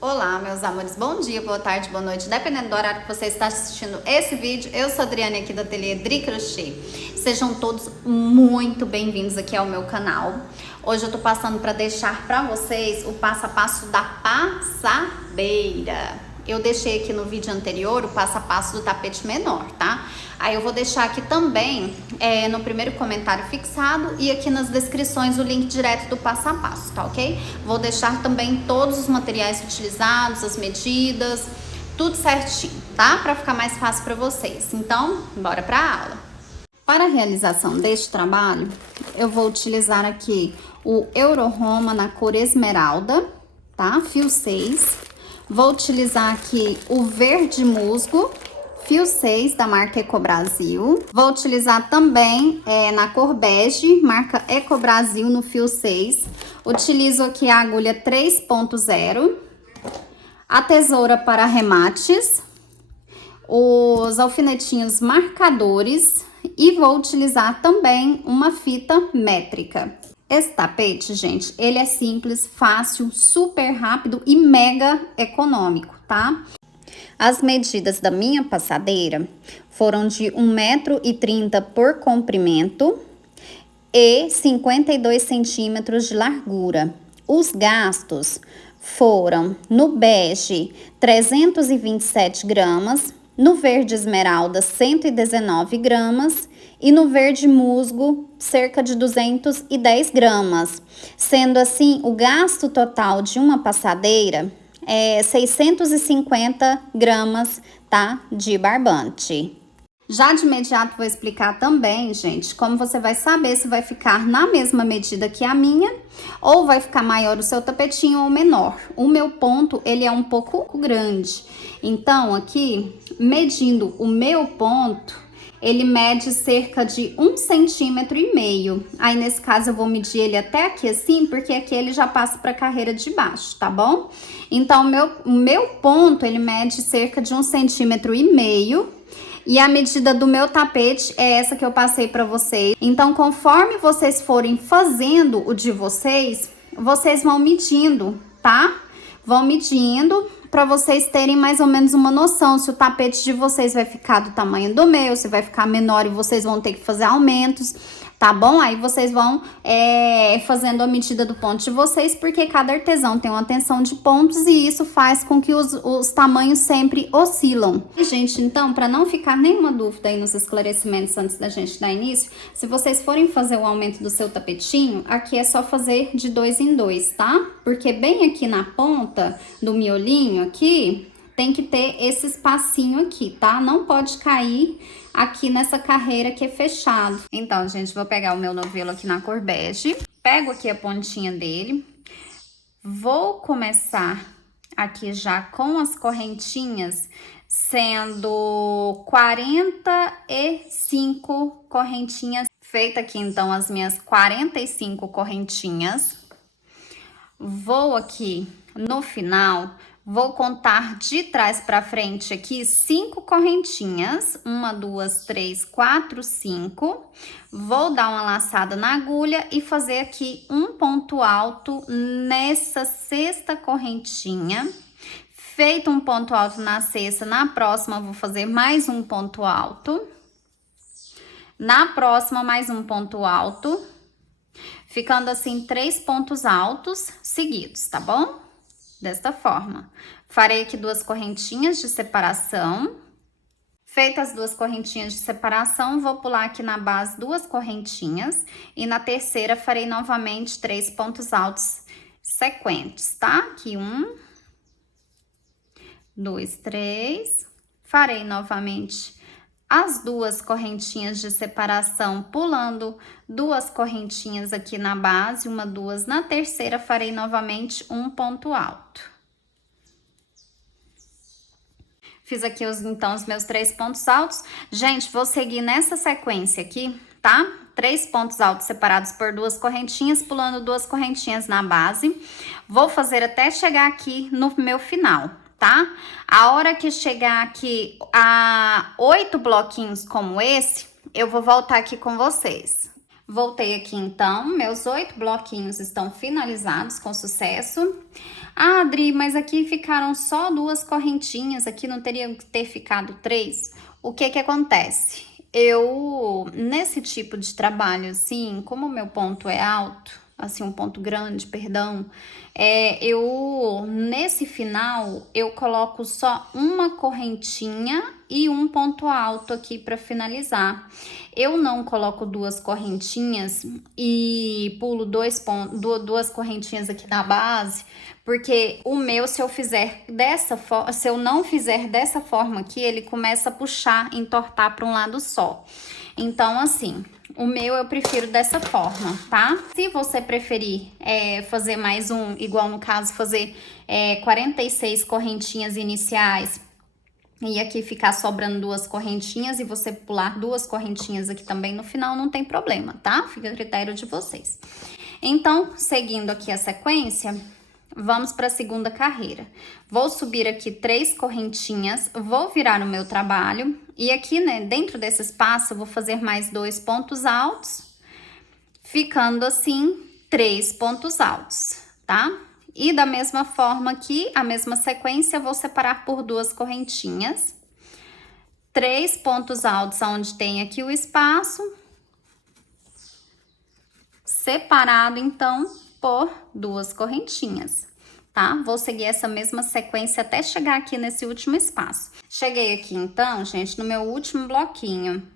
Olá, meus amores, bom dia, boa tarde, boa noite, dependendo do horário que você está assistindo esse vídeo. Eu sou a Adriane aqui do Ateliê Dri Crochê. Sejam todos muito bem-vindos aqui ao meu canal. Hoje eu tô passando para deixar para vocês o passo a passo da passadeira. Eu deixei aqui no vídeo anterior o passo a passo do tapete menor, tá? Aí eu vou deixar aqui também no primeiro comentário fixado e aqui nas descrições o link direto do passo a passo, tá ok? Vou deixar também todos os materiais utilizados, as medidas, tudo certinho, tá? Pra ficar mais fácil pra vocês. Então, bora pra aula. Para a realização deste trabalho, eu vou utilizar aqui o Euro-Roma na cor esmeralda, tá? Fio 6. Vou utilizar aqui o verde musgo, fio 6 da marca Ecobrasil. Vou utilizar também na cor bege, marca Ecobrasil no fio 6. Utilizo aqui a agulha 3.0, a tesoura para remates, os alfinetinhos marcadores e vou utilizar também uma fita métrica. Esse tapete, gente, ele é simples, fácil, super rápido e mega econômico, tá? As medidas da minha passadeira foram de 1,30 m por comprimento e 52 centímetros de largura. Os gastos foram no bege 327 gramas, no verde esmeralda 119 gramas e no verde musgo cerca de 210 gramas. Sendo assim, o gasto total de uma passadeira é 650 gramas, tá? De barbante. Já de imediato vou explicar também, gente, como você vai saber se vai ficar na mesma medida que a minha ou vai ficar maior o seu tapetinho ou menor. O meu ponto, ele é um pouco grande. Então, aqui, medindo o meu ponto, ele mede cerca de 1,5 cm. Aí, nesse caso, eu vou medir ele até aqui assim, porque aqui ele já passa para a carreira de baixo, tá bom? Então, o meu ponto, ele mede cerca de 1,5 cm. E a medida do meu tapete é essa que eu passei para vocês. Então, conforme vocês forem fazendo o de vocês, vocês vão medindo, tá? Vão medindo para vocês terem mais ou menos uma noção se o tapete de vocês vai ficar do tamanho do meu, se vai ficar menor e vocês vão ter que fazer aumentos, tá bom? Aí vocês vão fazendo a medida do ponto de vocês, porque cada artesão tem uma tensão de pontos e isso faz com que os tamanhos sempre oscilam. E, gente, então, para não ficar nenhuma dúvida aí nos esclarecimentos antes da gente dar início, se vocês forem fazer o aumento do seu tapetinho, aqui é só fazer de 2 em 2, tá? Porque bem aqui na ponta do miolinho aqui, tem que ter esse espacinho aqui, tá? Não pode cair aqui nessa carreira que é fechado. Então, gente, vou pegar o meu novelo aqui na cor bege. Pego aqui a pontinha dele. Vou começar aqui já com as correntinhas, sendo 45 correntinhas. Feita aqui, então, as minhas 45 correntinhas. Vou aqui no final... Vou contar de trás para frente aqui 5 correntinhas, 1, 2, 3, 4, 5. Vou dar uma laçada na agulha e fazer aqui um ponto alto nessa sexta correntinha. Feito um ponto alto na sexta, na próxima vou fazer mais um ponto alto. Na próxima, mais um ponto alto. Ficando assim 3 pontos altos seguidos, tá bom? Desta forma, farei aqui 2 correntinhas de separação. Feitas as 2 correntinhas de separação, vou pular aqui na base 2 correntinhas e na terceira farei novamente 3 pontos altos sequentes, tá? Aqui 1, 2, 3. Farei novamente as 2 correntinhas de separação, pulando 2 correntinhas aqui na base, 1, 2. Na terceira, farei novamente um ponto alto. Fiz aqui, então, os meus 3 pontos altos. Gente, vou seguir nessa sequência aqui, tá? 3 pontos altos separados por 2 correntinhas, pulando 2 correntinhas na base. Vou fazer até chegar aqui no meu final, tá? A hora que chegar aqui a 8 bloquinhos como esse, eu vou voltar aqui com vocês. Voltei aqui então, meus 8 bloquinhos estão finalizados com sucesso. Ah, Adri, mas aqui ficaram só 2 correntinhas, aqui não teria que ter ficado 3? O que que acontece? Nesse tipo de trabalho, assim, como o meu ponto é alto, assim, um ponto grande, perdão, nesse final, eu coloco só uma correntinha e um ponto alto aqui para finalizar. Eu não coloco 2 correntinhas e pulo 2 correntinhas aqui na base, porque o meu, se eu não fizer dessa forma aqui, ele começa a puxar, entortar para um lado só. Então, assim, o meu eu prefiro dessa forma, tá? Se você preferir fazer mais um, igual no caso, fazer 46 correntinhas iniciais e aqui ficar sobrando 2 correntinhas e você pular 2 correntinhas aqui também no final, não tem problema, tá? Fica a critério de vocês. Então, seguindo aqui a sequência, vamos para a segunda carreira. Vou subir aqui 3 correntinhas, vou virar o meu trabalho e aqui, né, dentro desse espaço, eu vou fazer mais 2 pontos altos, ficando assim 3 pontos altos, tá? E da mesma forma aqui, a mesma sequência, vou separar por 2 correntinhas, 3 pontos altos onde tem aqui o espaço, separado então por 2 correntinhas, tá? Vou seguir essa mesma sequência até chegar aqui nesse último espaço. Cheguei aqui então, gente, no meu último bloquinho.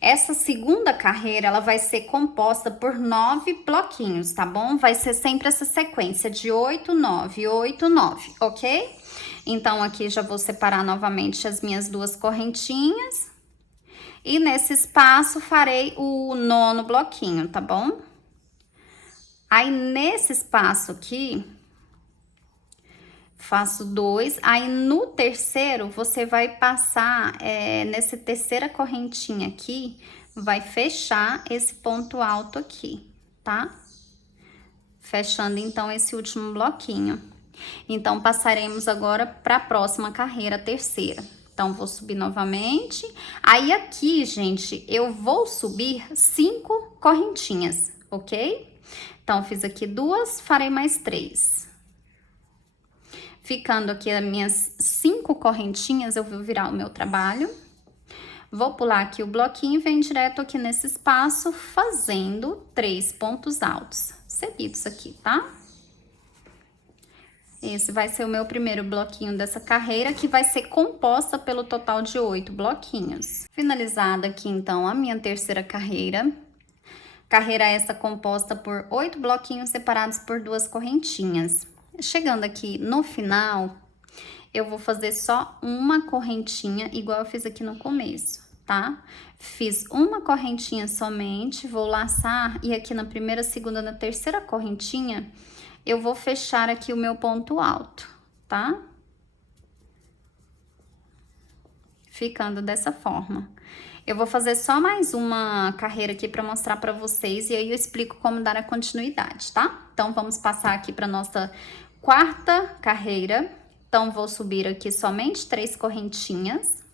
Essa segunda carreira, ela vai ser composta por 9 bloquinhos, tá bom? Vai ser sempre essa sequência de 8, 9, 8, 9, ok? Então, aqui já vou separar novamente as minhas 2 correntinhas. E nesse espaço, farei o 9º bloquinho, tá bom? Aí, nesse espaço aqui, faço 2, aí no terceiro, você vai passar, nessa terceira correntinha aqui, vai fechar esse ponto alto aqui, tá? Fechando, então, esse último bloquinho. Então, passaremos agora para a próxima carreira, a terceira. Então, vou subir novamente. Aí, aqui, gente, eu vou subir 5 correntinhas, ok? Então, fiz aqui 2, farei mais 3. Ficando aqui as minhas 5 correntinhas, eu vou virar o meu trabalho. Vou pular aqui o bloquinho e venho direto aqui nesse espaço, fazendo 3 pontos altos seguidos aqui, tá? Esse vai ser o meu primeiro bloquinho dessa carreira, que vai ser composta pelo total de 8 bloquinhos. Finalizada aqui, então, a minha terceira carreira. Carreira essa composta por 8 bloquinhos separados por 2 correntinhas. Chegando aqui no final, eu vou fazer só uma correntinha, igual eu fiz aqui no começo, tá? Fiz uma correntinha somente, vou laçar, e aqui na primeira, segunda, na terceira correntinha, eu vou fechar aqui o meu ponto alto, tá? Ficando dessa forma. Eu vou fazer só mais uma carreira aqui para mostrar para vocês, e aí eu explico como dar a continuidade, tá? Então, vamos passar aqui para nossa quarta carreira. Então, vou subir aqui somente 3 correntinhas.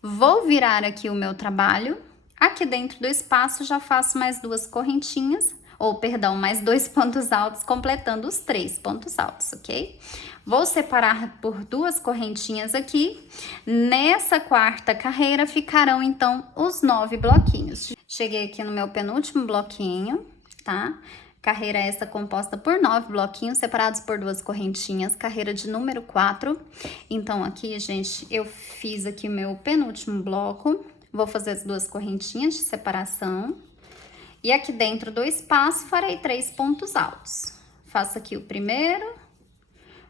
Vou virar aqui o meu trabalho. Aqui dentro do espaço, já faço mais 2 correntinhas, ou, perdão, mais 2 pontos altos, completando os 3 pontos altos, ok? Vou separar por 2 correntinhas aqui. Nessa quarta carreira, ficarão, então, os 9 bloquinhos. Cheguei aqui no meu penúltimo bloquinho, tá? Carreira essa composta por 9 bloquinhos, separados por 2 correntinhas, carreira de número 4. Então, aqui, gente, eu fiz aqui o meu penúltimo bloco. Vou fazer as 2 correntinhas de separação. E aqui dentro do espaço, farei 3 pontos altos. Faço aqui o primeiro,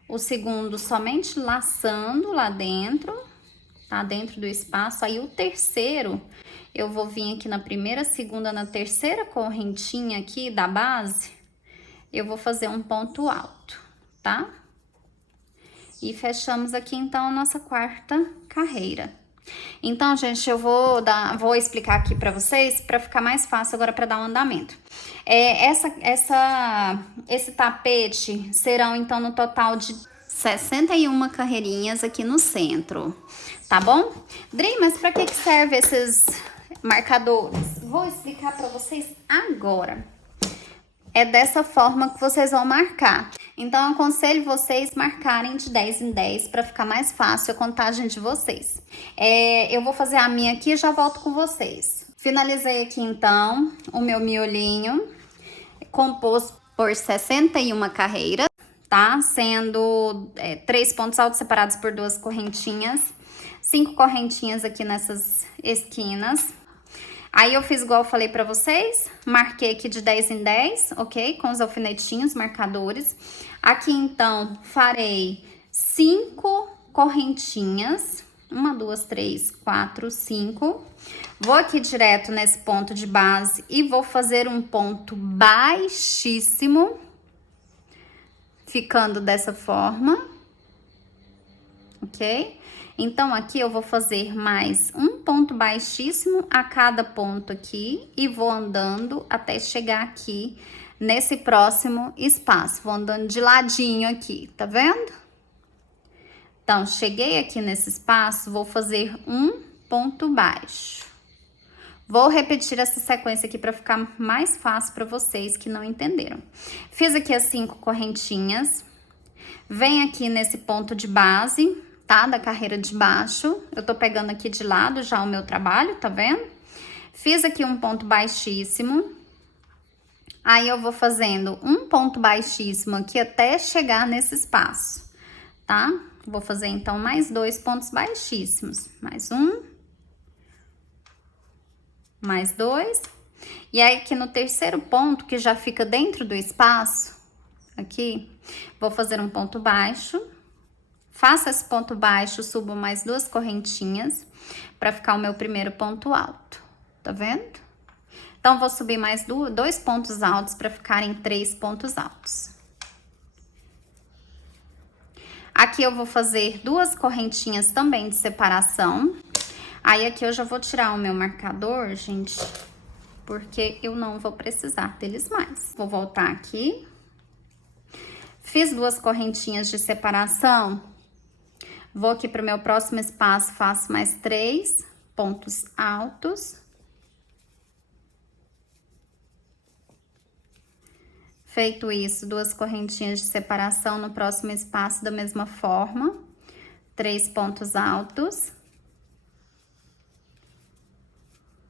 o segundo somente laçando lá dentro, tá? Dentro do espaço. Aí, o terceiro, eu vou vir aqui na primeira, segunda, na terceira correntinha aqui da base, eu vou fazer um ponto alto, tá? E fechamos aqui, então, a nossa quarta carreira. Então, gente, eu vou explicar aqui pra vocês, pra ficar mais fácil agora pra dar um andamento. Esse tapete serão, então, no total de 61 carreirinhas aqui no centro, tá bom? Dri, mas pra que serve marcadores, vou explicar pra vocês agora. É dessa forma que vocês vão marcar. Então, eu aconselho vocês marcarem de 10 em 10 para ficar mais fácil a contagem de vocês. Eu vou fazer a minha aqui e já volto com vocês. Finalizei aqui, então, o meu miolinho, composto por 61 carreiras, tá? Sendo 3 pontos altos separados por 2 correntinhas, 5 correntinhas aqui nessas esquinas. Aí eu fiz igual eu falei pra vocês, marquei aqui de 10 em 10, ok? Com os alfinetinhos, marcadores. Aqui, então, farei 5 correntinhas. 1, 2, 3, 4, 5. Vou aqui direto nesse ponto de base e vou fazer um ponto baixíssimo, ficando dessa forma, ok? Então, aqui eu vou fazer mais um ponto baixíssimo a cada ponto aqui e vou andando até chegar aqui nesse próximo espaço. Vou andando de ladinho aqui, tá vendo? Então, cheguei aqui nesse espaço, vou fazer um ponto baixo. Vou repetir essa sequência aqui para ficar mais fácil para vocês que não entenderam. Fiz aqui as 5 correntinhas. Vem aqui nesse ponto de base, tá? Da carreira de baixo. Eu tô pegando aqui de lado já o meu trabalho, tá vendo? Fiz aqui um ponto baixíssimo. Aí, eu vou fazendo um ponto baixíssimo aqui até chegar nesse espaço, tá? Vou fazer, então, mais 2 pontos baixíssimos. Mais um. Mais 2. E aí, aqui no terceiro ponto, que já fica dentro do espaço, aqui, vou fazer um ponto baixo. Faço esse ponto baixo, subo mais 2 correntinhas para ficar o meu primeiro ponto alto, tá vendo? Então, vou subir mais 2 pontos altos para ficarem 3 pontos altos. Aqui eu vou fazer 2 correntinhas também de separação. Aí, aqui eu já vou tirar o meu marcador, gente, porque eu não vou precisar deles mais. Vou voltar aqui. Fiz 2 correntinhas de separação. Vou aqui para o meu próximo espaço, faço mais 3 pontos altos. Feito isso, 2 correntinhas de separação no próximo espaço da mesma forma. 3 pontos altos.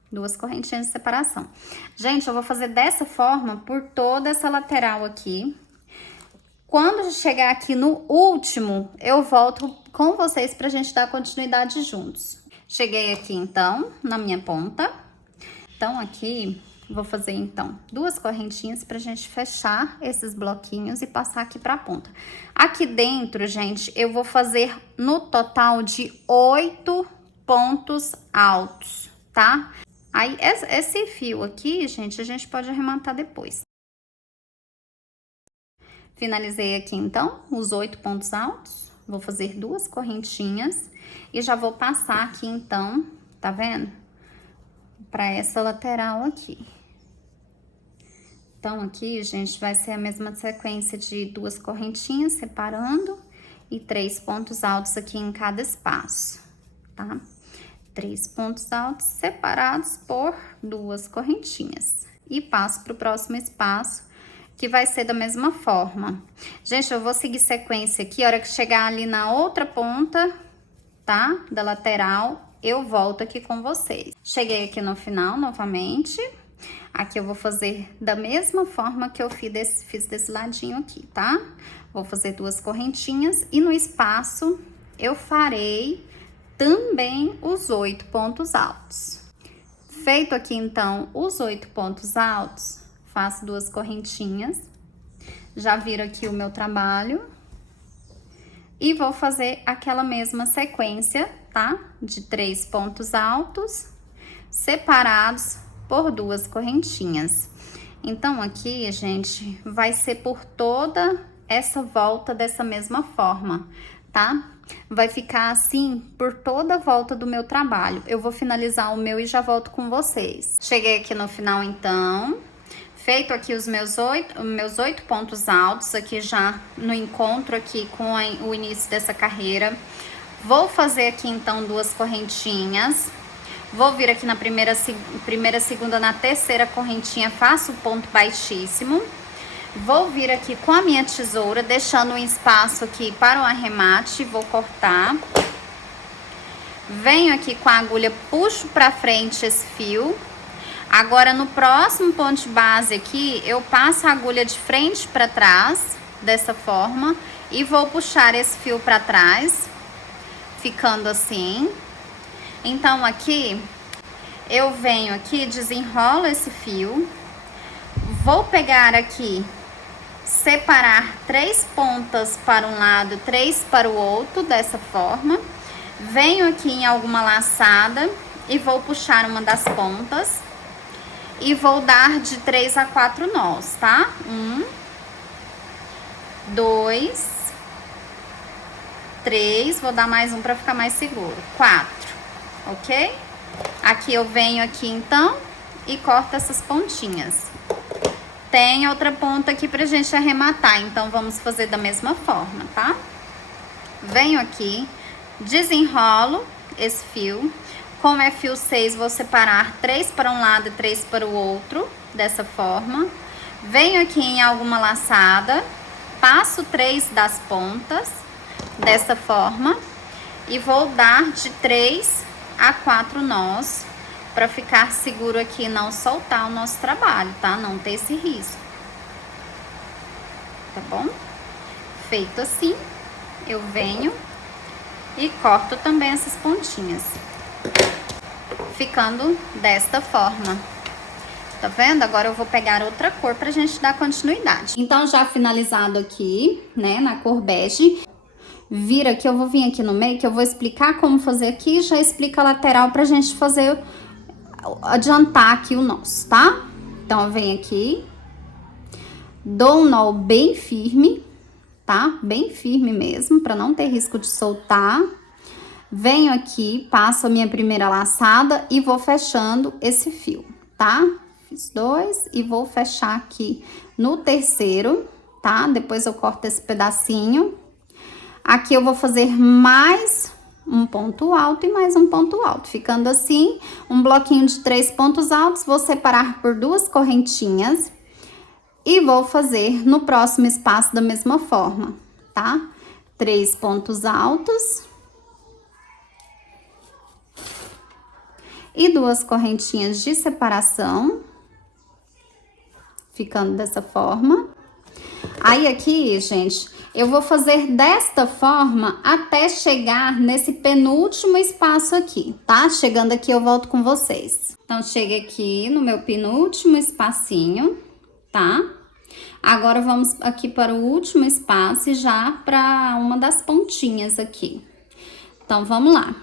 2 correntinhas de separação. Gente, eu vou fazer dessa forma por toda essa lateral aqui. Quando chegar aqui no último, eu volto com vocês pra gente dar continuidade juntos. Cheguei aqui, então, na minha ponta. Então, aqui, vou fazer, então, 2 correntinhas pra gente fechar esses bloquinhos e passar aqui pra ponta. Aqui dentro, gente, eu vou fazer no total de 8 pontos altos, tá? Aí, esse fio aqui, gente, a gente pode arrematar depois. Finalizei aqui, então, os 8 pontos altos. Vou fazer 2 correntinhas e já vou passar aqui, então, tá vendo? Pra essa lateral aqui. Então, aqui, gente, vai ser a mesma sequência de 2 correntinhas separando e 3 pontos altos aqui em cada espaço, tá? 3 pontos altos separados por 2 correntinhas. E passo pro próximo espaço, que vai ser da mesma forma. Gente, eu vou seguir sequência aqui, a hora que chegar ali na outra ponta, tá? Da lateral, eu volto aqui com vocês. Cheguei aqui no final, novamente. Aqui eu vou fazer da mesma forma que eu fiz desse ladinho aqui, tá? Vou fazer 2 correntinhas e no espaço eu farei também os 8 pontos altos. Feito aqui, então, os 8 pontos altos, faço 2 correntinhas, já viro aqui o meu trabalho e vou fazer aquela mesma sequência, tá? De 3 pontos altos separados por 2 correntinhas. Então, aqui, gente, vai ser por toda essa volta dessa mesma forma, tá? Vai ficar assim por toda a volta do meu trabalho. Eu vou finalizar o meu e já volto com vocês. Cheguei aqui no final, então. Feito aqui os meus 8 pontos altos, aqui já no encontro aqui com o início dessa carreira. Vou fazer aqui, então, 2 correntinhas. Vou vir aqui na primeira, segunda, na terceira correntinha, faço o ponto baixíssimo. Vou vir aqui com a minha tesoura, deixando um espaço aqui para o arremate, vou cortar. Venho aqui com a agulha, puxo pra frente esse fio. Agora, no próximo ponto de base aqui, eu passo a agulha de frente pra trás, dessa forma, e vou puxar esse fio pra trás, ficando assim. Então, aqui, eu venho aqui, desenrolo esse fio, vou pegar aqui, separar 3 pontas para um lado, 3 para o outro, dessa forma. Venho aqui em alguma laçada e vou puxar uma das pontas e vou dar de 3 a 4 nós, tá? 1, 2, 3, vou dar mais um para ficar mais seguro, 4, ok? Aqui eu venho aqui então e corto essas pontinhas. Tem outra ponta aqui pra gente arrematar, então vamos fazer da mesma forma, tá? Venho aqui, desenrolo esse fio. Como é fio 6, vou separar 3 para um lado e 3 para o outro, dessa forma. Venho aqui em alguma laçada, passo 3 das pontas, dessa forma, e vou dar de 3 a 4 nós, para ficar seguro aqui, não soltar o nosso trabalho, tá? Não ter esse risco. Tá bom? Feito assim, eu venho e corto também essas pontinhas, ficando desta forma. Tá vendo? Agora eu vou pegar outra cor pra gente dar continuidade. Então, já finalizado aqui, né, na cor bege, vira que eu vou vir aqui no meio, que eu vou explicar como fazer aqui, e já explica a lateral pra gente fazer, adiantar aqui o nosso, tá? Então, eu venho aqui, dou um nó bem firme, tá? Bem firme mesmo, pra não ter risco de soltar. Venho aqui, passo a minha primeira laçada e vou fechando esse fio, tá? Fiz 2 e vou fechar aqui no terceiro, tá? Depois eu corto esse pedacinho. Aqui eu vou fazer mais um ponto alto e mais um ponto alto, ficando assim, um bloquinho de 3 pontos altos. Vou separar por 2 correntinhas e vou fazer no próximo espaço da mesma forma, tá? 3 pontos altos e 2 correntinhas de separação, ficando dessa forma. Aí aqui, gente, eu vou fazer desta forma até chegar nesse penúltimo espaço aqui, tá? Chegando aqui eu volto com vocês. Então, cheguei aqui no meu penúltimo espacinho, tá? Agora, vamos aqui para o último espaço e já para uma das pontinhas aqui. Então, vamos lá.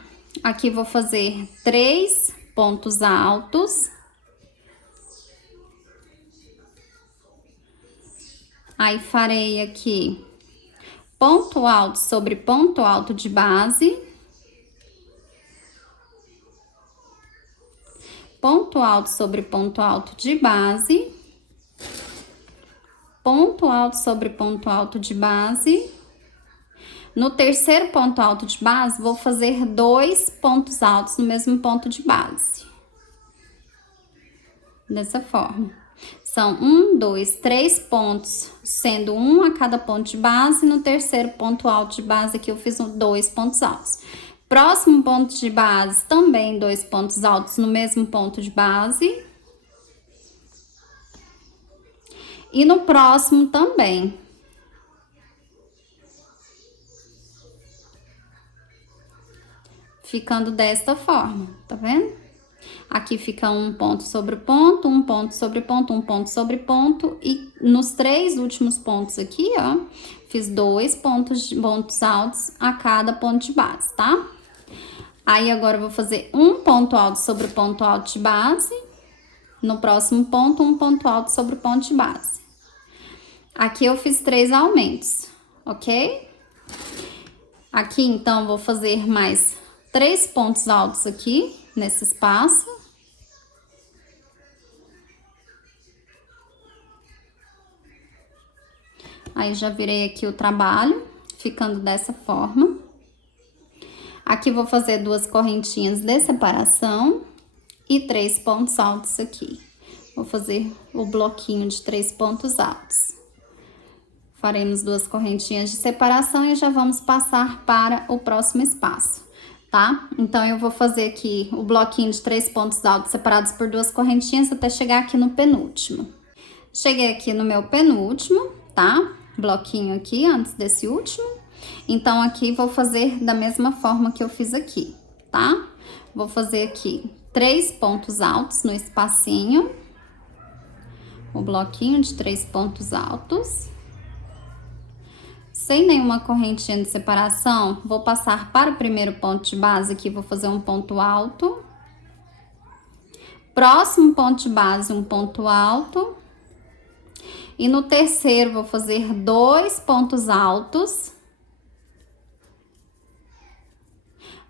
Aqui vou fazer 3 pontos altos. Aí, farei aqui ponto alto sobre ponto alto de base. Ponto alto sobre ponto alto de base. Ponto alto sobre ponto alto de base. No terceiro ponto alto de base, vou fazer 2 pontos altos no mesmo ponto de base. Dessa forma. São 1, 2, 3 pontos, sendo um a cada ponto de base. No terceiro ponto alto de base aqui eu fiz 2 pontos altos. Próximo ponto de base, também 2 pontos altos no mesmo ponto de base. E no próximo também. Ficando desta forma, tá vendo? Aqui fica um ponto sobre ponto, um ponto sobre ponto, um ponto sobre ponto. E nos 3 últimos pontos aqui, ó, fiz 2 pontos altos a cada ponto de base, tá? Aí, agora eu vou fazer um ponto alto sobre ponto alto de base. No próximo ponto, um ponto alto sobre ponto de base. Aqui eu fiz 3 aumentos, ok? Aqui, então, vou fazer mais 3 pontos altos aqui, nesse espaço. Aí, já virei aqui o trabalho, ficando dessa forma. Aqui, vou fazer 2 correntinhas de separação. e 3 pontos altos aqui. Vou fazer o bloquinho de 3 pontos altos. Faremos 2 correntinhas de separação e já vamos passar para o próximo espaço, tá? Então, eu vou fazer aqui o bloquinho de 3 pontos altos separados por 2 correntinhas até chegar aqui no penúltimo. Cheguei aqui no meu penúltimo, tá? Bloquinho aqui antes desse último. Então, aqui vou fazer da mesma forma que eu fiz aqui, tá? Vou fazer aqui 3 pontos altos no espacinho. O bloquinho de 3 pontos altos. Sem nenhuma correntinha de separação, vou passar para o primeiro ponto de base aqui, vou fazer um ponto alto. Próximo ponto de base, um ponto alto. E no terceiro, vou fazer 2 pontos altos.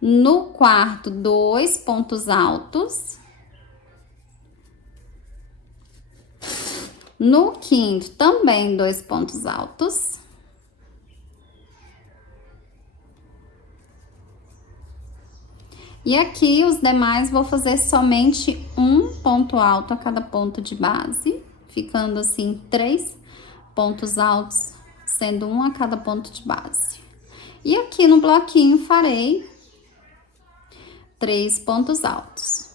No quarto, 2 pontos altos. No quinto, também 2 pontos altos. E aqui, os demais, vou fazer somente um ponto alto a cada ponto de base, ficando assim 3 pontos altos, sendo um a cada ponto de base. E aqui no bloquinho, farei 3 pontos altos.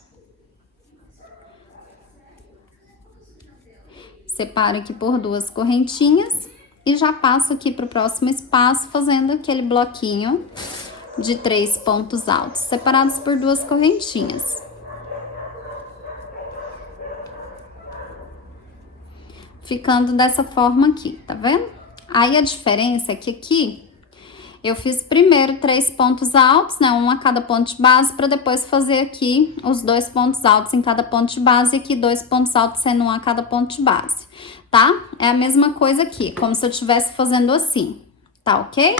Separo aqui por 2 correntinhas e já passo aqui para o próximo espaço, fazendo aquele bloquinho de 3 pontos altos, separados por 2 correntinhas. Ficando dessa forma aqui, tá vendo? Aí, a diferença é que aqui eu fiz primeiro 3 pontos altos, né? Um a cada ponto de base, para depois fazer aqui os 2 pontos altos em cada ponto de base, e aqui 2 pontos altos sendo um a cada ponto de base, tá? É a mesma coisa aqui, como se eu estivesse fazendo assim, tá ok?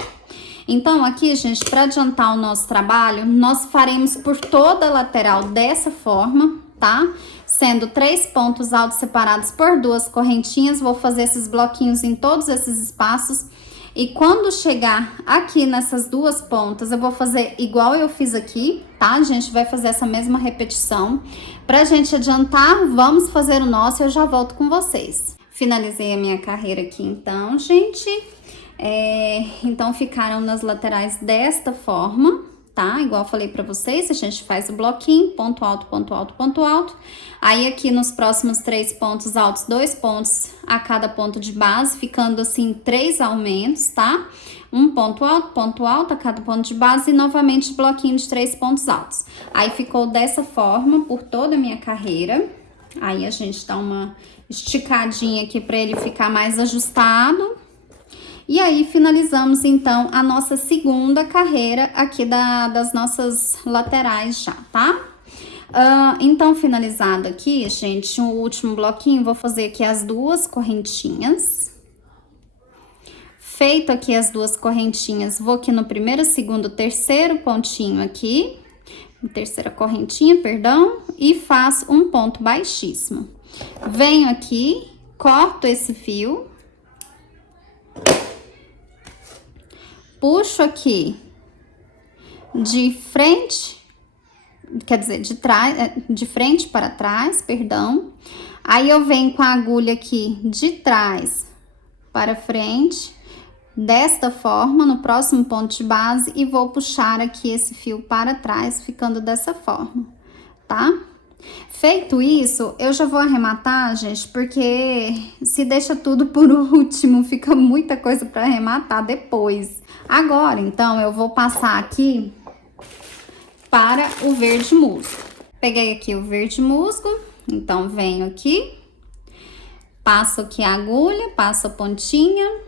Então, aqui, gente, para adiantar o nosso trabalho, nós faremos por toda a lateral dessa forma, tá? Sendo 3 pontos altos separados por 2 correntinhas, vou fazer esses bloquinhos em todos esses espaços. E quando chegar aqui nessas 2 pontas, eu vou fazer igual eu fiz aqui, tá? A gente vai fazer essa mesma repetição. Pra gente adiantar, vamos fazer o nosso e eu já volto com vocês. Finalizei a minha carreira aqui, então, gente. Então, ficaram nas laterais desta forma, tá? Igual eu falei pra vocês, a gente faz o bloquinho, ponto alto, ponto alto, ponto alto. Aí, aqui nos próximos 3 pontos altos, 2 pontos a cada ponto de base, ficando assim 3 aumentos, tá? Um ponto alto a cada ponto de base e novamente bloquinho de 3 pontos altos. Aí, ficou dessa forma por toda a minha carreira. Aí, a gente dá uma esticadinha aqui pra ele ficar mais ajustado. E aí, finalizamos, então, a nossa segunda carreira aqui das nossas laterais já, tá? Então, finalizado aqui, gente, o último bloquinho, vou fazer aqui as 2 correntinhas. Feito aqui as 2 correntinhas, vou aqui no primeiro, segundo, terceiro pontinho aqui, terceira correntinha, perdão, e faço um ponto baixíssimo. Venho aqui, corto esse fio. Puxo aqui de frente, quer dizer, de frente para trás, perdão. Aí, eu venho com a agulha aqui de trás para frente, desta forma, no próximo ponto de base, e vou puxar aqui esse fio para trás, ficando dessa forma, tá? Feito isso, eu já vou arrematar, gente, porque se deixa tudo por último, fica muita coisa para arrematar depois. Agora, então, eu vou passar aqui para o verde musgo. Peguei aqui o verde musgo, então venho aqui, passo aqui a agulha, passo a pontinha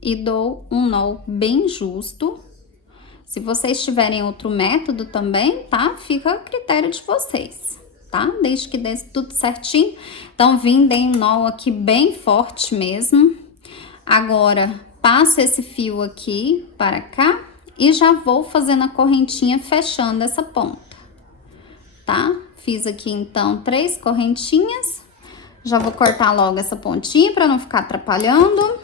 e dou um nó bem justo. Se vocês tiverem outro método também, tá? Fica a critério de vocês, tá? Desde que dê tudo certinho. Então, vim, dei um nó aqui bem forte mesmo. Agora, passo esse fio aqui para cá e já vou fazendo a correntinha fechando essa ponta, tá? Fiz aqui, então, 3 correntinhas. Já vou cortar logo essa pontinha para não ficar atrapalhando.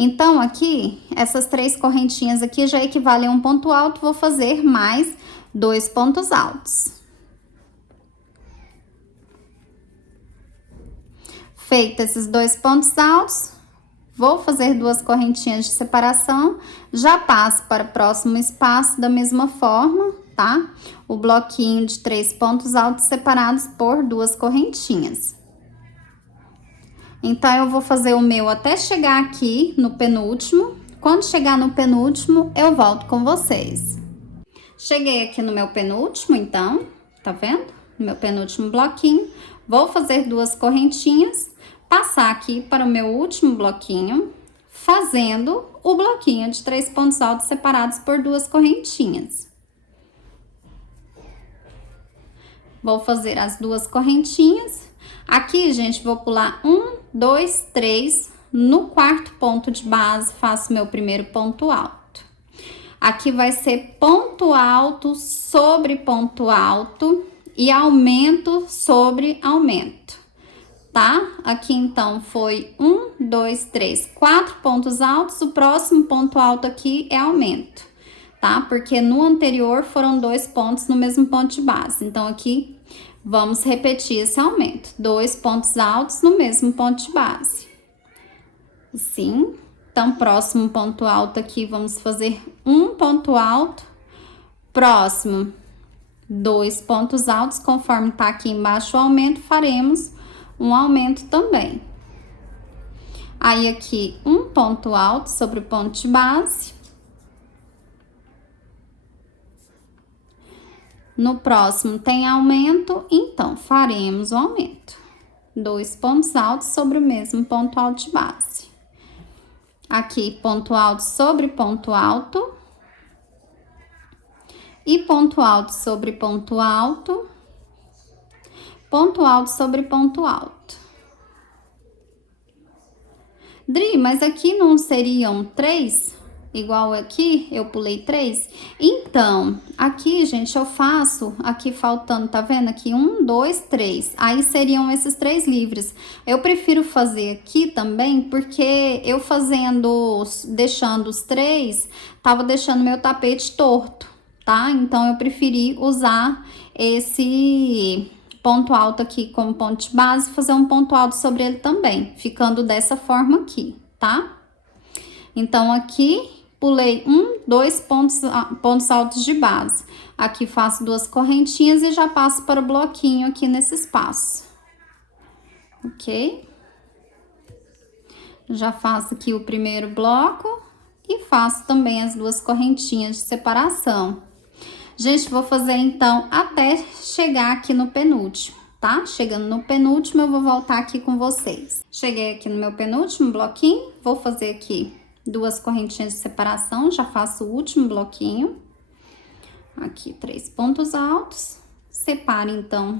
Então, aqui, essas 3 correntinhas aqui já equivalem a um ponto alto, vou fazer mais 2 pontos altos. Feito esses 2 pontos altos, vou fazer 2 correntinhas de separação, já passo para o próximo espaço da mesma forma, tá? O bloquinho de 3 pontos altos separados por 2 correntinhas. Então, eu vou fazer o meu até chegar aqui no penúltimo. Quando chegar no penúltimo, eu volto com vocês. Cheguei aqui no meu penúltimo, então, tá vendo? No meu penúltimo bloquinho. Vou fazer 2 correntinhas, passar aqui para o meu último bloquinho, fazendo o bloquinho de 3 pontos altos separados por 2 correntinhas. Vou fazer as 2 correntinhas. Aqui, gente, vou pular 1, 2, 3. No 4º ponto de base, faço meu primeiro ponto alto. Aqui vai ser ponto alto sobre ponto alto e aumento sobre aumento, tá? Aqui, então, foi 1, 2, 3, 4 pontos altos. O próximo ponto alto aqui é aumento, tá? Porque no anterior foram 2 pontos no mesmo ponto de base. Então, aqui vamos repetir esse aumento. 2 pontos altos no mesmo ponto de base. Assim. Então, próximo ponto alto aqui, vamos fazer 1 ponto alto. Próximo, 2 pontos altos. Conforme tá aqui embaixo o aumento, faremos um aumento também. Aí, aqui, 1 ponto alto sobre o ponto de base. No próximo tem aumento, então faremos o aumento. 2 pontos altos sobre o mesmo ponto alto de base. Aqui, ponto alto sobre ponto alto. E ponto alto sobre ponto alto. Ponto alto sobre ponto alto. Dri, mas aqui não seriam 3? Igual aqui, eu pulei 3. Então, aqui, gente, eu faço, aqui faltando, tá vendo? Aqui 1, 2, 3. Aí seriam esses 3 livres. Eu prefiro fazer aqui também, porque eu fazendo, deixando os 3, tava deixando meu tapete torto, tá? Então, eu preferi usar esse ponto alto aqui como ponto de base, fazer um ponto alto sobre ele também, ficando dessa forma aqui, tá? Então, aqui, pulei 1, 2 pontos altos de base. Aqui faço 2 correntinhas e já passo para o bloquinho aqui nesse espaço. Ok? Já faço aqui o primeiro bloco e faço também as 2 correntinhas de separação. Gente, vou fazer então até chegar aqui no penúltimo, tá? Chegando no penúltimo, eu vou voltar aqui com vocês. Cheguei aqui no meu penúltimo bloquinho, vou fazer aqui 2 correntinhas de separação, já faço o último bloquinho. Aqui, 3 pontos altos. Separo, então,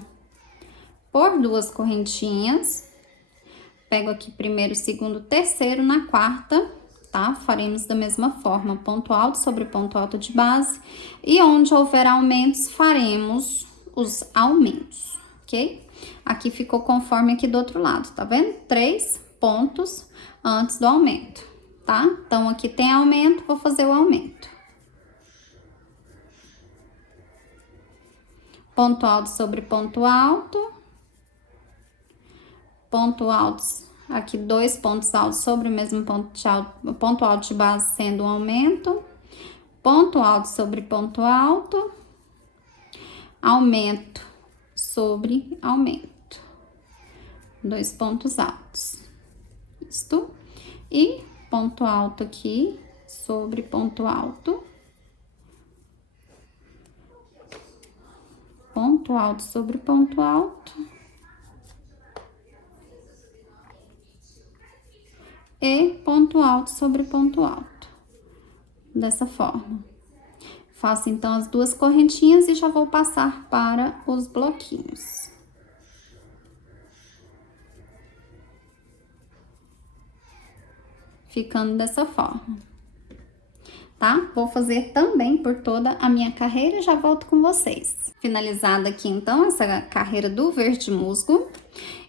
por 2 correntinhas. Pego aqui primeiro, segundo, terceiro, na 4ª, tá? Faremos da mesma forma, ponto alto sobre ponto alto de base. E onde houver aumentos, faremos os aumentos, ok? Aqui ficou conforme aqui do outro lado, tá vendo? 3 pontos antes do aumento. Tá? Então, aqui tem aumento, vou fazer o aumento. Ponto alto sobre ponto alto. Ponto altos, aqui 2 pontos altos sobre o mesmo ponto alto de base, sendo um aumento. Ponto alto sobre ponto alto. Aumento sobre aumento. 2 pontos altos. Isto. E ponto alto aqui, sobre ponto alto. Ponto alto sobre ponto alto. E ponto alto sobre ponto alto. Dessa forma. Faço, então, as 2 correntinhas e já vou passar para os bloquinhos. Ficando dessa forma, tá? Vou fazer também por toda a minha carreira e já volto com vocês. Finalizada aqui, então, essa carreira do verde musgo.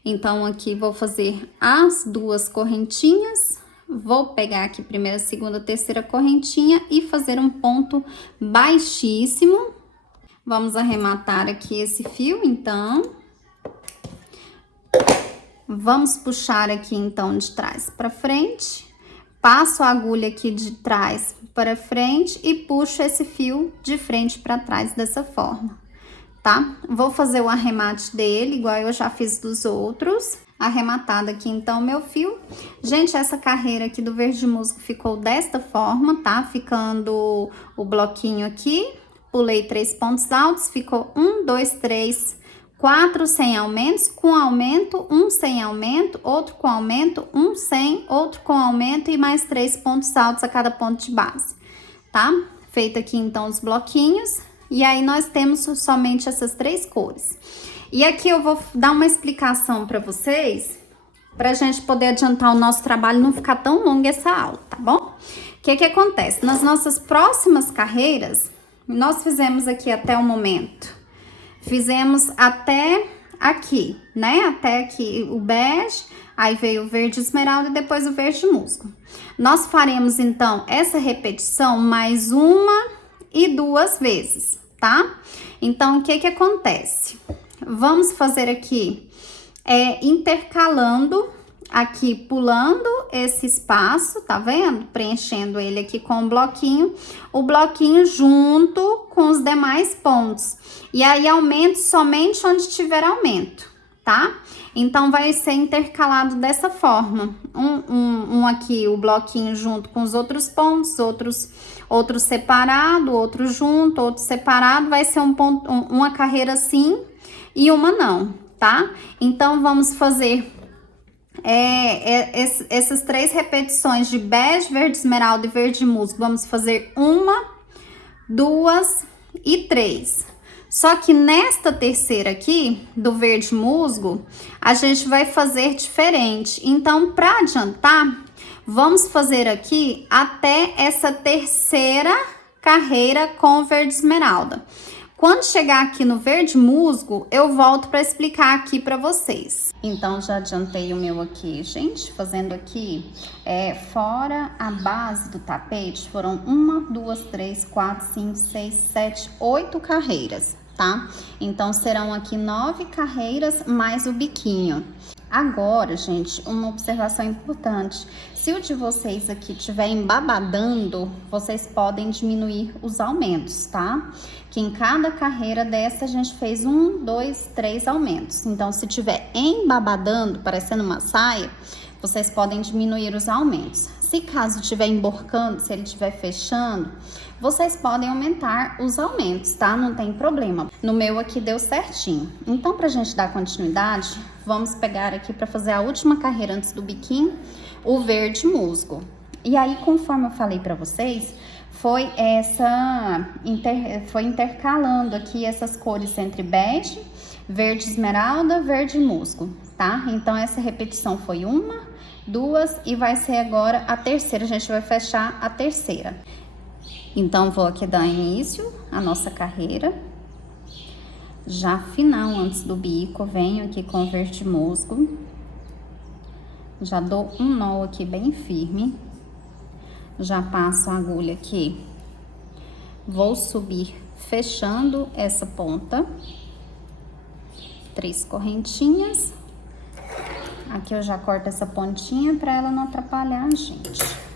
Então, aqui vou fazer as 2 correntinhas. Vou pegar aqui primeira, segunda, terceira correntinha e fazer um ponto baixíssimo. Vamos arrematar aqui esse fio, então. Vamos puxar aqui então de trás para frente, passo a agulha aqui de trás para frente e puxo esse fio de frente para trás dessa forma, tá? Vou fazer o arremate dele, igual eu já fiz dos outros. Arrematado aqui então meu fio. Gente, essa carreira aqui do verde musgo ficou desta forma, tá? Ficando o bloquinho aqui, pulei 3 pontos altos, ficou 1, 2, 3, 4 sem aumentos, com aumento, 1 sem aumento, outro com aumento, 1 sem, outro com aumento e mais 3 pontos altos a cada ponto de base, tá? Feito aqui então os bloquinhos, e aí nós temos somente essas 3 cores. E aqui eu vou dar uma explicação para vocês, pra gente poder adiantar o nosso trabalho e não ficar tão longa essa aula, tá bom? O que acontece? Nas nossas próximas carreiras, nós fizemos aqui até o momento. Fizemos até aqui, né? Até aqui o bege, aí veio o verde esmeralda e depois o verde musgo. Nós faremos, então, essa repetição mais 1 e 2 vezes, tá? Então, o que acontece? Vamos fazer aqui, intercalando, aqui pulando esse espaço, tá vendo? Preenchendo ele aqui com o bloquinho junto com os demais pontos. E aí, aumente somente onde tiver aumento, tá? Então, vai ser intercalado dessa forma. Um aqui, o bloquinho junto com os outros pontos, outro separado, outro junto, outro separado. Vai ser uma carreira assim e uma não, tá? Então, vamos fazer essas 3 repetições de bege, verde esmeralda e verde musgo. Vamos fazer 1, 2 e 3. Só que nesta terceira aqui, do verde musgo, a gente vai fazer diferente. Então, para adiantar, vamos fazer aqui até essa terceira carreira com verde esmeralda. Quando chegar aqui no verde musgo, eu volto para explicar aqui para vocês. Então, já adiantei o meu aqui, gente, fazendo aqui, fora a base do tapete, foram 1, 2, 3, 4, 5, 6, 7, 8 carreiras, tá? Então, serão aqui 9 carreiras mais o biquinho. Agora, gente, uma observação importante. Se o de vocês aqui estiver embabadando, vocês podem diminuir os aumentos, tá? Que em cada carreira dessa a gente fez 1, 2, 3 aumentos. Então, se tiver embabadando, parecendo uma saia, vocês podem diminuir os aumentos. Se caso estiver emborcando, se ele estiver fechando, vocês podem aumentar os aumentos, tá? Não tem problema. No meu aqui deu certinho. Então, pra gente dar continuidade, vamos pegar aqui pra fazer a última carreira antes do biquinho, o verde musgo. E aí, conforme eu falei pra vocês, foi intercalando aqui essas cores entre bege, verde esmeralda, verde musgo, tá? Então, essa repetição foi 1, 2 e vai ser agora a terceira. A gente vai fechar a terceira. Então, vou aqui dar início à nossa carreira. Já final antes do bico, venho aqui com o verde musgo. Já dou um nó aqui bem firme. Já passo a agulha aqui. Vou subir fechando essa ponta. 3 correntinhas. Aqui eu já corto essa pontinha para ela não atrapalhar a gente.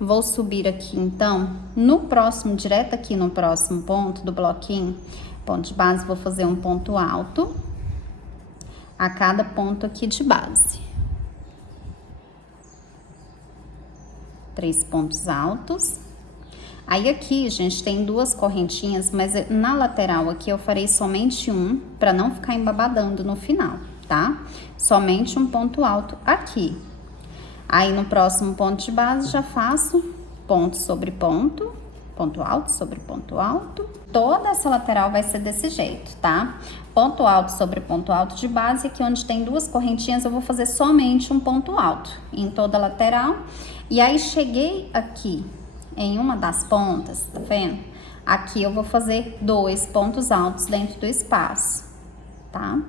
Vou subir aqui, então, direto aqui no próximo ponto do bloquinho, ponto de base, vou fazer um ponto alto a cada ponto aqui de base. 3 pontos altos. Aí aqui, gente, tem 2 correntinhas, mas na lateral aqui eu farei somente um, para não ficar embabadando no final, tá? Somente um ponto alto aqui. Aí, no próximo ponto de base, já faço ponto sobre ponto, ponto alto sobre ponto alto. Toda essa lateral vai ser desse jeito, tá? Ponto alto sobre ponto alto de base. Aqui onde tem 2 correntinhas, eu vou fazer somente um ponto alto em toda a lateral. E aí, cheguei aqui em uma das pontas, tá vendo? Aqui eu vou fazer 2 pontos altos dentro do espaço, tá?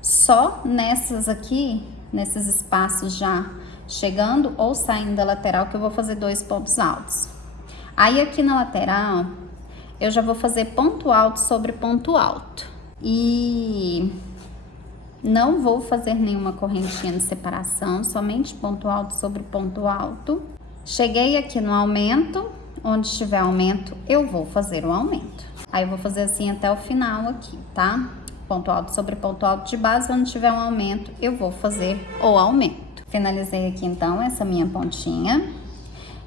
Só nessas aqui, nesses espaços já chegando ou saindo da lateral, que eu vou fazer 2 pontos altos. Aí, aqui na lateral, eu já vou fazer ponto alto sobre ponto alto. E Não vou fazer nenhuma correntinha de separação, somente ponto alto sobre ponto alto. Cheguei aqui no aumento, onde tiver aumento, eu vou fazer o aumento. Aí eu vou fazer assim até o final aqui, tá? Ponto alto sobre ponto alto de base, onde tiver um aumento, eu vou fazer o aumento. Finalizei aqui então essa minha pontinha.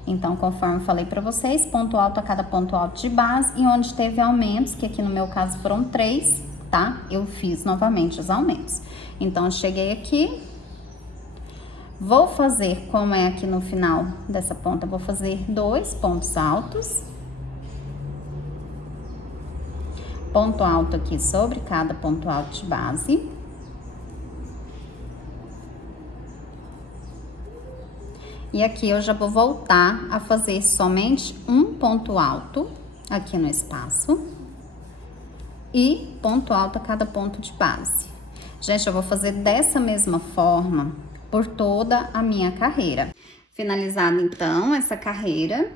Então, conforme falei pra vocês, ponto alto a cada ponto alto de base, e onde teve aumentos, que aqui no meu caso foram 3, tá? Eu fiz novamente os aumentos. Então, eu cheguei aqui, vou fazer, como é aqui no final dessa ponta, vou fazer 2 pontos altos. Ponto alto aqui sobre cada ponto alto de base. E aqui eu já vou voltar a fazer somente um ponto alto aqui no espaço e ponto alto a cada ponto de base. Gente, eu vou fazer dessa mesma forma por toda a minha carreira. Finalizada então essa carreira,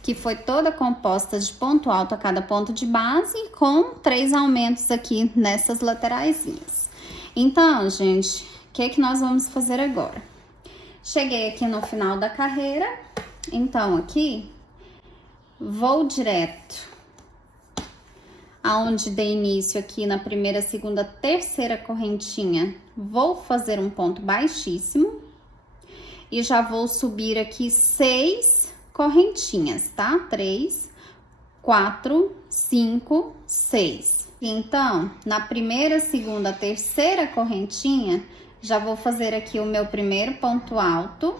que foi toda composta de ponto alto a cada ponto de base, com 3 aumentos aqui nessas lateraisinhas. Então, gente, o que nós vamos fazer agora? Cheguei aqui no final da carreira, então aqui, vou direto aonde dei início aqui na primeira, segunda, terceira correntinha, vou fazer um ponto baixíssimo e já vou subir aqui 6 correntinhas, tá? 3, 4, 5, 6. Então, na primeira, segunda, terceira correntinha, já vou fazer aqui o meu primeiro ponto alto,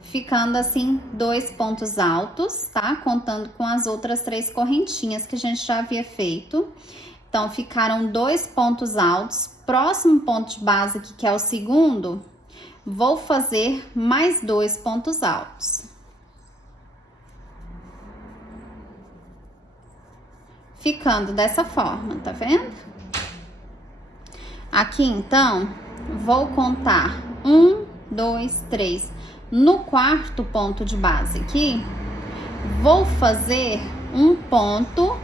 ficando assim 2 pontos altos, tá? Contando com as outras 3 correntinhas que a gente já havia feito. Então, ficaram 2 pontos altos. Próximo ponto de base aqui, que é o segundo, vou fazer mais 2 pontos altos. Ficando dessa forma, tá vendo? Aqui, então, vou contar 1, 2, 3. No quarto ponto de base aqui, vou fazer um ponto,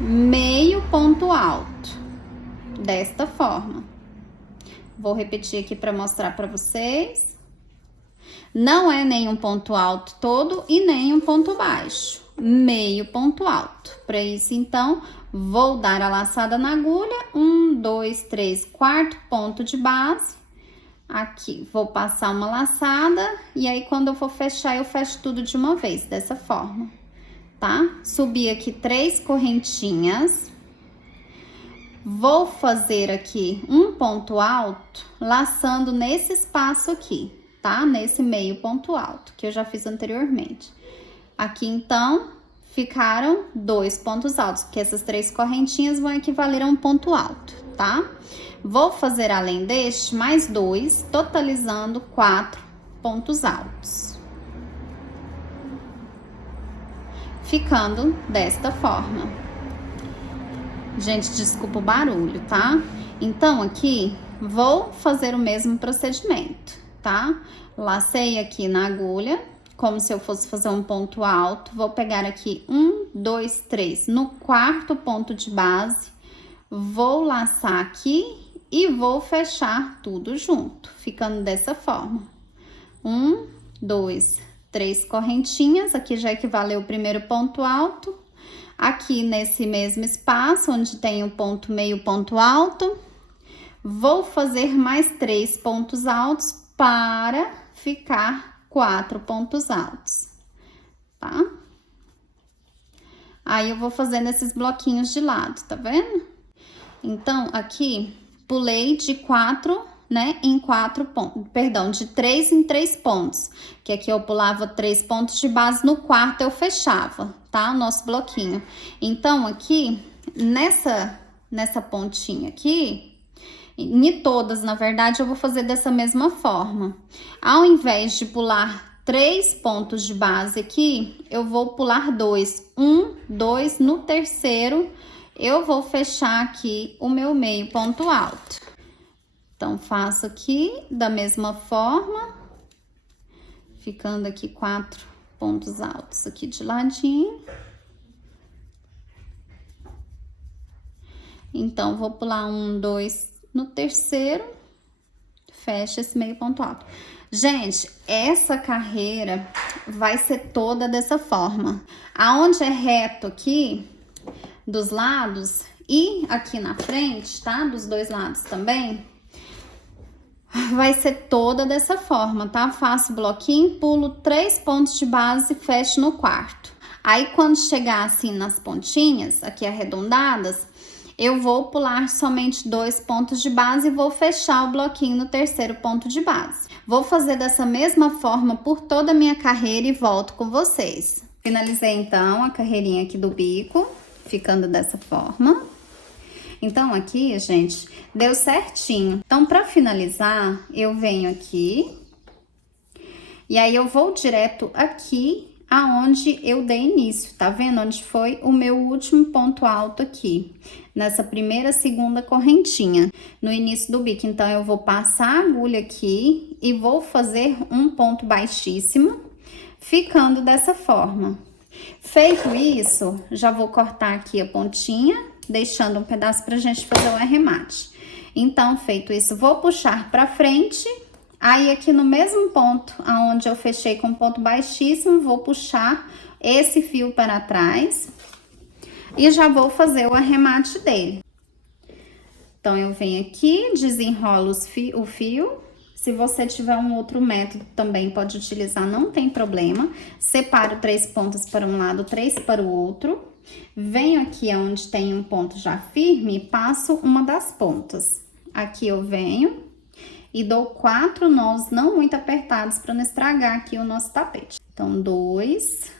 meio ponto alto, desta forma. Vou repetir aqui para mostrar para vocês. Não é nenhum ponto alto todo e nem um ponto baixo, meio ponto alto. Para isso, então, vou dar a laçada na agulha, 1, 2, 3, quarto ponto de base. Aqui, vou passar uma laçada e aí quando eu for fechar, eu fecho tudo de uma vez, dessa forma, tá? Subi aqui 3 correntinhas. Vou fazer aqui um ponto alto, laçando nesse espaço aqui, tá? Nesse meio ponto alto, que eu já fiz anteriormente. Aqui, então, ficaram 2 pontos altos, porque essas 3 correntinhas vão equivaler a um ponto alto, tá? Vou fazer, além deste, mais 2, totalizando 4 pontos altos. Ficando desta forma. Gente, desculpa o barulho, tá? Então, aqui, vou fazer o mesmo procedimento, tá? Lacei aqui na agulha, como se eu fosse fazer um ponto alto. Vou pegar aqui 1, 2, 3, no quarto ponto de base. Vou laçar aqui e vou fechar tudo junto, ficando dessa forma. 1, 2, 3 correntinhas, aqui já equivaleu o primeiro ponto alto. Aqui nesse mesmo espaço, onde tem o ponto meio ponto alto, vou fazer mais 3 pontos altos para ficar 4 pontos altos, tá? Aí, eu vou fazendo esses bloquinhos de lado, tá vendo? Então, aqui, pulei de 4, né, em 4 pontos, perdão, de 3 em 3 pontos, que aqui eu pulava 3 pontos de base, no quarto eu fechava, tá, o nosso bloquinho. Então, aqui, nessa pontinha aqui, em todas, na verdade, eu vou fazer dessa mesma forma. Ao invés de pular 3 pontos de base aqui, eu vou pular 2, 1, 2, no terceiro, eu vou fechar aqui o meu meio ponto alto. Então, faço aqui da mesma forma, ficando aqui 4 pontos altos aqui de ladinho. Então, vou pular 1, 2 no terceiro, fecha esse meio ponto alto. Gente, essa carreira vai ser toda dessa forma. Aonde é reto aqui, dos lados e aqui na frente, tá? Dos dois lados também, vai ser toda dessa forma, tá? Faço bloquinho, pulo 3 pontos de base e fecho no quarto. Aí, quando chegar assim nas pontinhas, aqui arredondadas, eu vou pular somente 2 pontos de base e vou fechar o bloquinho no terceiro ponto de base. Vou fazer dessa mesma forma por toda a minha carreira e volto com vocês. Finalizei então a carreirinha aqui do bico, ficando dessa forma. Então aqui, gente, deu certinho. Então, para finalizar, eu venho aqui e aí eu vou direto aqui aonde eu dei início, tá vendo? Onde foi o meu último ponto alto aqui, nessa primeira, segunda correntinha, no início do bico. Então, eu vou passar a agulha aqui e vou fazer um ponto baixíssimo, ficando dessa forma. Feito isso, já vou cortar aqui a pontinha, deixando um pedaço pra gente fazer o arremate. Então, feito isso, vou puxar pra frente. Aí, aqui no mesmo ponto, aonde eu fechei com ponto baixíssimo, vou puxar esse fio para trás e já vou fazer o arremate dele. Então, eu venho aqui, desenrolo o fio. Se você tiver um outro método também pode utilizar, não tem problema. Separo 3 pontas para um lado, 3 para o outro. Venho aqui onde tem um ponto já firme e passo uma das pontas. Aqui eu venho e dou 4 nós não muito apertados para não estragar aqui o nosso tapete. Então, 2,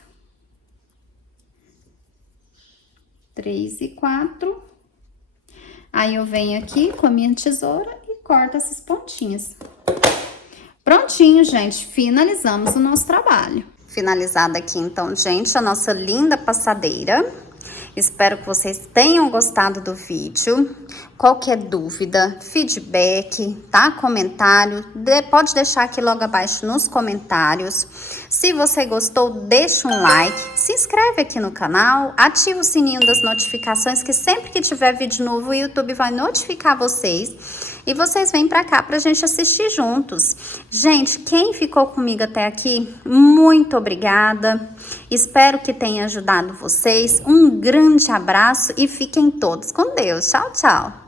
3 e 4. Aí, eu venho aqui com a minha tesoura e corto essas pontinhas. Prontinho, gente. Finalizamos o nosso trabalho. Finalizada aqui, então, gente, a nossa linda passadeira. Espero que vocês tenham gostado do vídeo. Qualquer dúvida, feedback, tá? Comentário, pode deixar aqui logo abaixo nos comentários. Se você gostou, deixa um like, se inscreve aqui no canal, ativa o sininho das notificações, que sempre que tiver vídeo novo, o YouTube vai notificar vocês. E vocês vêm pra cá pra gente assistir juntos. Gente, quem ficou comigo até aqui, muito obrigada. Espero que tenha ajudado vocês. Um grande abraço e fiquem todos com Deus. Tchau, tchau.